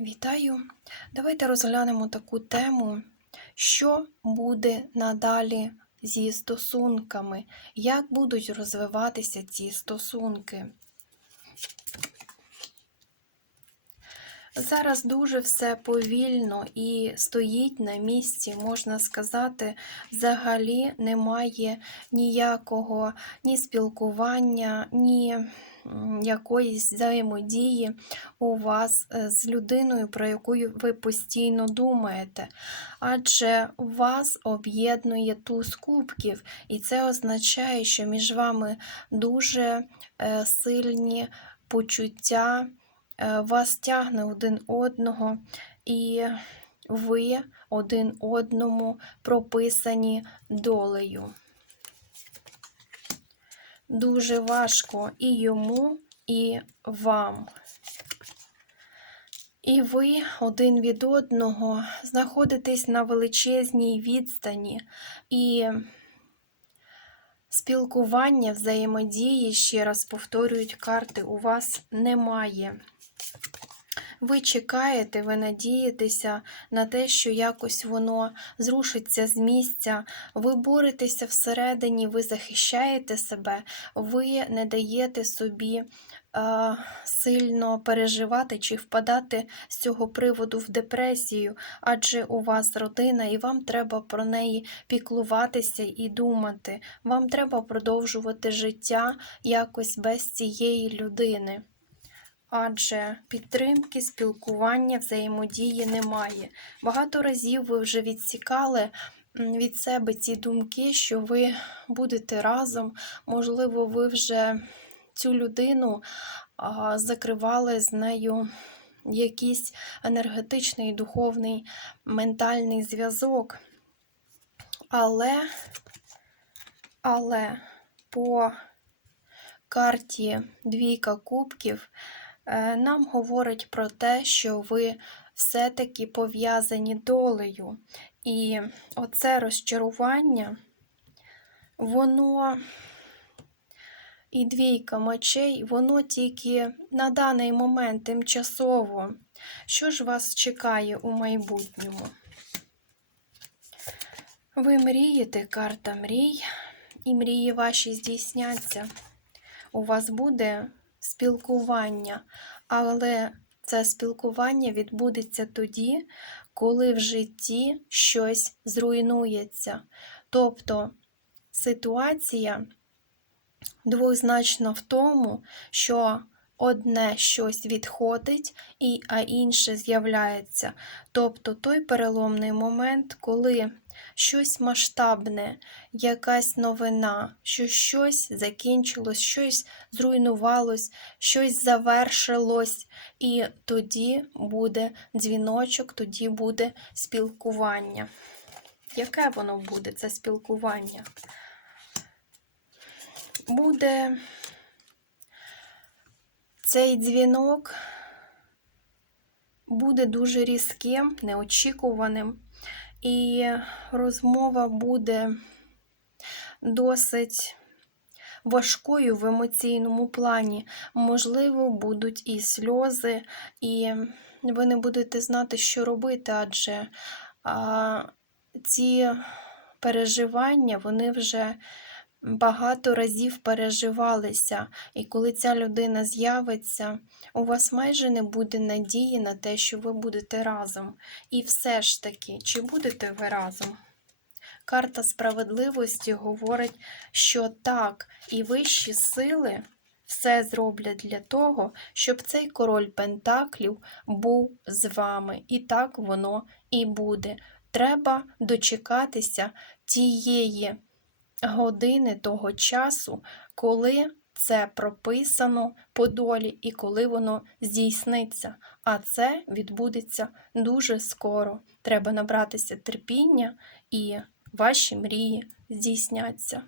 Вітаю! Давайте розглянемо таку тему, що буде надалі зі стосунками, як будуть розвиватися ці стосунки. Зараз дуже все повільно і стоїть на місці, можна сказати, взагалі немає ніякого ні спілкування, ні якоїсь взаємодії у вас е, з людиною, про яку ви постійно думаєте. Адже вас об'єднує туз кубків, і це означає, що між вами дуже е, сильні почуття е, вас тягне один одного, і ви один одному прописані долею. Дуже важко і йому, і вам. І ви один від одного знаходитесь на величезній відстані, і спілкування, взаємодії, ще раз повторюють карти, у вас немає. Ви чекаєте, ви надієтеся на те, що якось воно зрушиться з місця. Ви боретеся всередині, ви захищаєте себе, ви не даєте собі е, сильно переживати чи впадати з цього приводу в депресію, адже у вас родина, і вам треба про неї піклуватися і думати. Вам треба продовжувати життя якось без цієї людини адже підтримки, спілкування, взаємодії немає. Багато разів ви вже відсікали від себе ці думки, що ви будете разом. Можливо, ви вже цю людину закривали з нею якийсь енергетичний, духовний, ментальний зв'язок. Але, але по карті Двійка Кубків нам говорить про те, що ви все-таки пов'язані долею. І оце розчарування, воно і двійка мечей, воно тільки на даний момент тимчасово. Що ж вас чекає у майбутньому? Ви мрієте, карта мрій, і мрії ваші здійсняться у вас буде спілкування, але це спілкування відбудеться тоді, коли в житті щось зруйнується. Тобто ситуація двозначна в тому, що одне щось відходить, і, а інше з'являється. Тобто той переломний момент, коли щось масштабне, якась новина, що щось закінчилось, щось зруйнувалось, щось завершилось, і тоді буде дзвіночок, тоді буде спілкування. Яке воно буде, це спілкування? Буде цей дзвінок буде дуже різким, неочікуваним, і розмова буде досить важкою в емоційному плані. Можливо, будуть і сльози, і ви не будете знати, що робити, адже а, ці переживання, вони вже багато разів переживалися, і коли ця людина з'явиться, у вас майже не буде надії на те, що ви будете разом. І все ж таки, чи будете ви разом? Карта справедливості говорить, що так, і вищі сили все зроблять для того, щоб цей король Пентаклів був з вами. І так воно і буде. Треба дочекатися тієї години того часу, коли це прописано по долі і коли воно здійсниться. А це відбудеться дуже скоро. Треба набратися терпіння, і ваші мрії здійсняться.